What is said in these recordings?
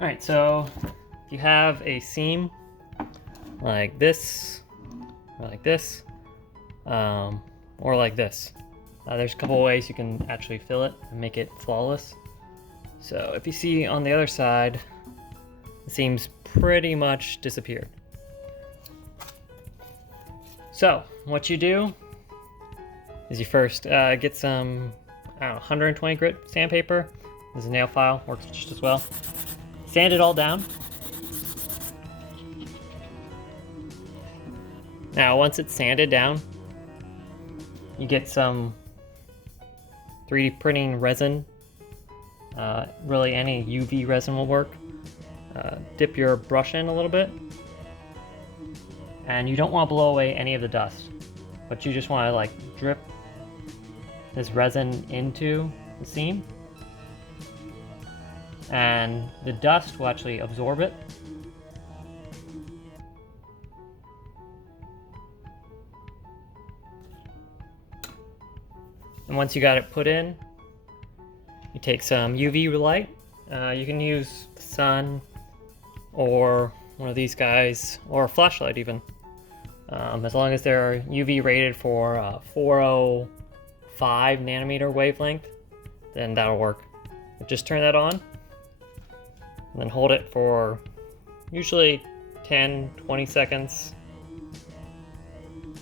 All right, so if you have a seam like this, or like this, or like this, there's a couple ways you can actually fill it and make it flawless. So if you see on the other side, the seam's pretty much disappeared. So what you do is you first get some, I don't know, 120 grit sandpaper. There's a nail file, works just as well. Sand it all down. Now once it's sanded down, you get some 3D printing resin. Really any UV resin will work. Dip your brush in a little bit. And you don't want to blow away any of the dust, but you just want to like drip this resin into the seam. And the dust will actually absorb it. And once you got it put in, you take some UV light. You can use the sun or one of these guys, or a flashlight even. As long as they're UV rated for 405 nanometer wavelength, then that'll work. But just turn that on, and then hold it for usually 10-20 seconds,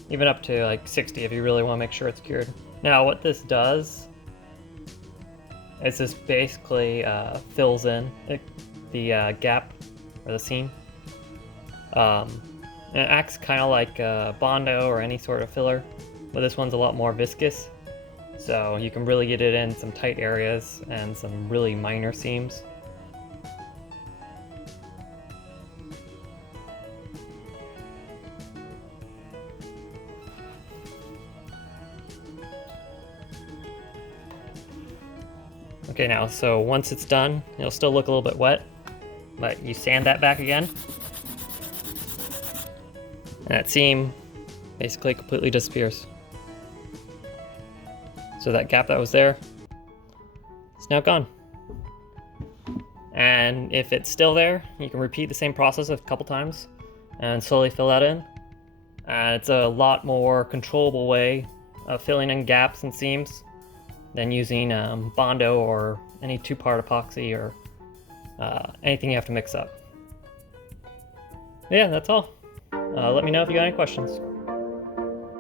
even up to like 60 if you really want to make sure it's cured. Now what this does is this basically fills in the gap or the seam. And it acts kind of like Bondo or any sort of filler, but this one's a lot more viscous, so you can really get it in some tight areas and some really minor seams. Okay, now, so once it's done, it'll still look a little bit wet, but you sand that back again. And that seam basically completely disappears. So that gap that was there is now gone. And if it's still there, you can repeat the same process a couple times and slowly fill that in. And it's a lot more controllable way of filling in gaps and seams than using Bondo or any two-part epoxy or anything you have to mix up. Yeah, that's all. Let me know if you got any questions.